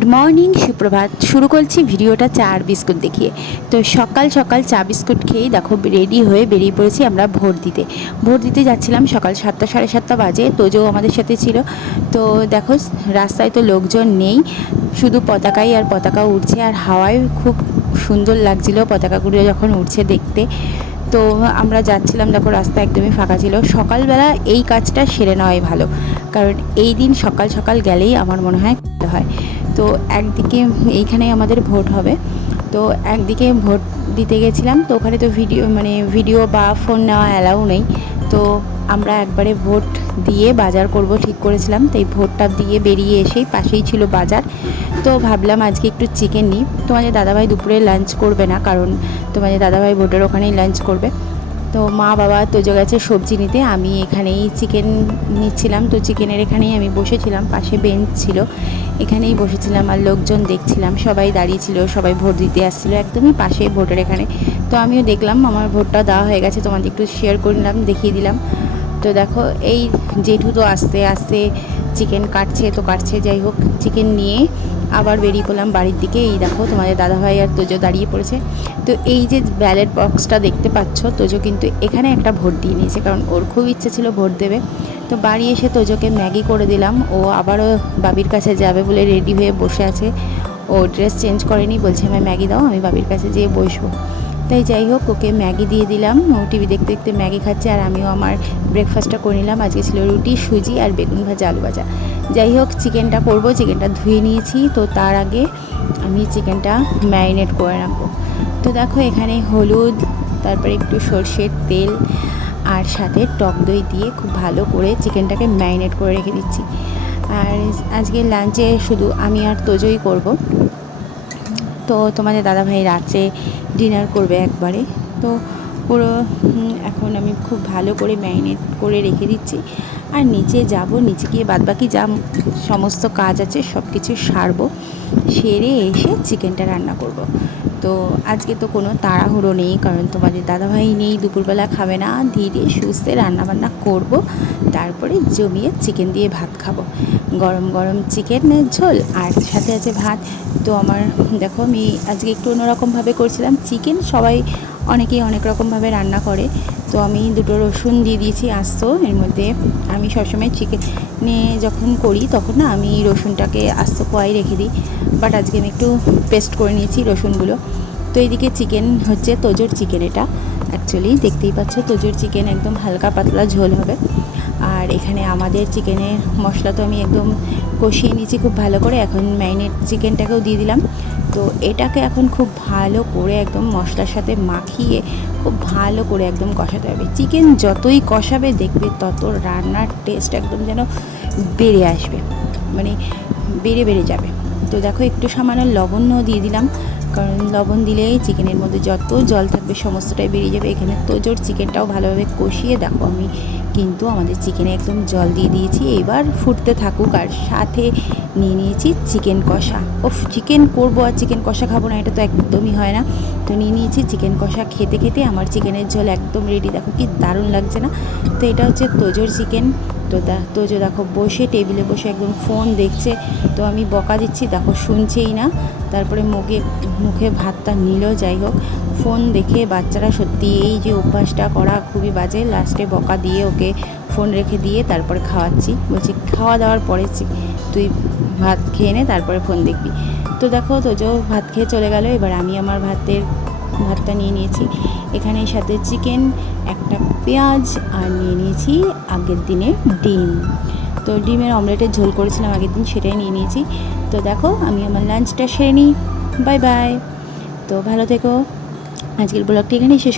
Good morning, সুপ্রভাত। শুরু করছি ভিডিওটা চা আর বিস্কুট দেখিয়ে। তো সকাল সকাল চা বিস্কুট খেয়েই দেখো রেডি হয়ে বেরিয়ে পড়েছি আমরা ভোট দিতে যাচ্ছিলাম। সকাল 7টা সাড়ে 7টা বাজে। তোজও আমাদের সাথে ছিল। তো দেখো রাস্তায় তো লোকজন নেই, শুধু পতাকাই আর পতাকা উঠছে, আর হাওয়ায় খুব সুন্দর লাগছিল পতাকাগুলো যখন উঠছে দেখতে। তো আমরা যাচ্ছিলাম, দেখো রাস্তা একদমই ফাঁকা ছিল। সকালবেলা এই কাজটা সেরে নেওয়াই ভালো, কারণ এই দিন সকাল সকাল গেলেই আমার মনে হয় হয়। তো একদিকে এইখানেই আমাদের ভোট হবে, তো একদিকে ভোট দিতে গেছিলাম। তো ওখানে তো ভিডিও বা ফোন নেওয়া অ্যালাউ নেই। তো আমরা একবারে ভোট দিয়ে বাজার করব ঠিক করেছিলাম। তো এই ভোটটা দিয়ে বেরিয়ে এসেই পাশেই ছিল বাজার। তো ভাবলাম আজকে একটু চিকেন নিই। তোমাদের দাদাভাই দুপুরে লাঞ্চ করবে না, কারণ তোমাদের দাদাভাই ভোটের ওখানেই লাঞ্চ করবে। তো মা বাবা তোজো গেছে সবজি নিতে, আমি এখানেই চিকেন নিচ্ছিলাম। তো চিকেনের এখানেই আমি বসেছিলাম, পাশে বেঞ্চ ছিল, এখানেই বসেছিলাম আর লোকজন দেখছিলাম। সবাই দাঁড়িয়েছিল, সবাই ভোট দিতে আসছিলো একদমই পাশে ভোটের এখানে। তো আমিও দেখলাম, আমার ভোটটা দেওয়া হয়ে গেছে, তোমাদের একটু শেয়ার করলাম, দেখিয়ে দিলাম। তো দেখো এই জেঠু তো আস্তে আস্তে চিকেন কাটছে, তো কাটছে, যাই হোক চিকেন নিয়ে আবার বেরিয়ে পড়লাম বাড়ির দিকে। এই দেখো তোমাদের দাদাভাই আর তোজো দাঁড়িয়ে পড়েছে। তো এই যে ব্যালট বক্সটা দেখতে পাচ্ছ, তোজো কিন্তু এখানে একটা ভোট দিয়ে নিয়েছে, কারণ ওর খুব ইচ্ছে ছিল ভোট দেবে। তো বাড়ি এসে তোজোকে ম্যাগি করে দিলাম। ও আবারও বাবির কাছে যাবে বলে রেডি হয়ে বসে আছে। ও ড্রেস চেঞ্জ করেনি, বলছে আমায় ম্যাগি দাও, আমি বাবির কাছে যেয়ে বসবো। তাই যাই হোক ওকে ম্যাগি দিয়ে দিলাম। ও টিভি দেখতে দেখতে ম্যাগি খাচ্ছে, আর আমিও আমার ব্রেকফাস্টটা করে নিলাম। আজকে ছিল রুটি, সুজি আর বেগুন ভাজা, আলু ভাজা। যাই হোক চিকেনটা করব, চিকেনটা ধুয়ে নিয়েছি। তো তার আগে আমি চিকেনটা ম্যারিনেট করে রাখবো। তো দেখো এখানে হলুদ, তারপরে একটু সর্ষের তেল আর সাথে টক দই দিয়ে খুব ভালো করে চিকেনটাকে ম্যারিনেট করে রেখে দিচ্ছি। আর আজকে লাঞ্চে শুধু আমি আর তোজোই করব। তো তোমাদের দাদাভাই রাত্রে ডিনার করবে একবারে। তো পুরো এখন আমি খুব ভালো করে ম্যারিনেট করে রেখে দিচ্ছি। আর নিচে যাব, নিচে গিয়ে বাদবাকি যা সমস্ত কাজ আছে সব কিছু সারবো, সেরে এসে চিকেনটা রান্না করব। তো আজকে তো কোনো তাড়াহুড়ো নেই, কারণ তোমাদের দাদাভাই নেই, দুপুরবেলা খাবে না, ধীরে সুস্থে রান্নাবান্না করব, তারপরে জমিয়ে চিকেন দিয়ে ভাত খাবো। গরম গরম চিকেনের ঝোল আর সাথে আছে ভাত। তো আমার দেখো আমি আজকে একটু অন্যরকমভাবে করছিলাম। চিকেন সবাই অনেকেই অনেক রকমভাবে রান্না করে। তো আমি দুটো রসুন দিয়ে দিয়েছি আস্ত এর মধ্যে। আমি সবসময় চিকেনে যখন করি তখন না আমি রসুনটাকে আস্ত কোয়াই রেখে দিই, বাট আজকে আমি একটু পেস্ট করে নিয়েছি রসুনগুলো। তো এইদিকে চিকেন হচ্ছে তোজোর চিকেন, এটা অ্যাকচুয়ালি দেখতেই পাচ্ছ তোজোর চিকেন, একদম হালকা পাতলা ঝোল হবে। আর এখানে আমাদের চিকেনের মশলা তো আমি একদম কষিয়ে নিয়েছি খুব ভালো করে। এখন ম্যারিনেট চিকেনটাকেও দিয়ে দিলাম। তো এটাকে এখন খুব ভালো করে একদম মশলার সাথে মাখিয়ে খুব ভালো করে একদম কষাতে হবে। চিকেন যতই কষাবে দেখবে তত রান্নার টেস্ট একদম যেন বেড়ে আসবে, মানে বেড়ে যাবে। তো দেখো একটু সামান্য লবণও দিয়ে দিলাম, কারণ লবণ দিলেই চিকেনের মধ্যে যত জল থাকবে সমস্তটাই বেরিয়ে যাবে। এখানে তোজোর চিকেনটাও ভালোভাবে কষিয়ে দেখো আমি কিন্তু আমাদের চিকেনে একদম জল দিয়ে দিয়েছি। এবার ফুটতে থাকুক। আর সাথে নিয়ে নিয়েছি চিকেন কষা। চিকেন করবো আর চিকেন কষা খাবো না, এটা তো একদমই হয় না। তো নিয়ে নিয়েছি চিকেন কষা। খেতে খেতে আমার চিকেনের ঝোল একদম রেডি, দেখো কি দারুণ লাগছে না। তো এটা হচ্ছে তোজোর চিকেন। তো তোজো দেখো বসে টেবিলে বসে একদম ফোন দেখছে। তো আমি বকা দিচ্ছি, দেখো শুনছেই না। তারপরে মুখে ভাতটা নিল। যাই হোক ফোন দেখে বাচ্চারা সত্যি এই যে অভ্যাসটা করা খুবই বাজে। লাস্টে বকা দিয়ে ওকে ফোন রেখে দিয়ে তারপরে খাওয়াচ্ছি, বলছি খাওয়া দাওয়ার পরে তুই ভাত খেয়ে নে, তারপরে ফোন দেখবি। তো দেখো তোজো ভাত খেয়ে চলে গেল। এবার আমি আমার ভাতটা নিয়ে নিয়েছি। এখানে সাথে চিকেন, একটা পেঁয়াজ, আর নিয়ে নিয়েছি আগের দিনের ডিম। তো ডিমের অমলেটের ঝোল করেছিলাম আগের দিন, সেটাই নিয়ে নিয়েছি। তো দেখো আমি আমার লাঞ্চটা সেরে নিই। Bye bye. তো ভালো থেকো। আজকের ব্লগটি এখানেই শেষ।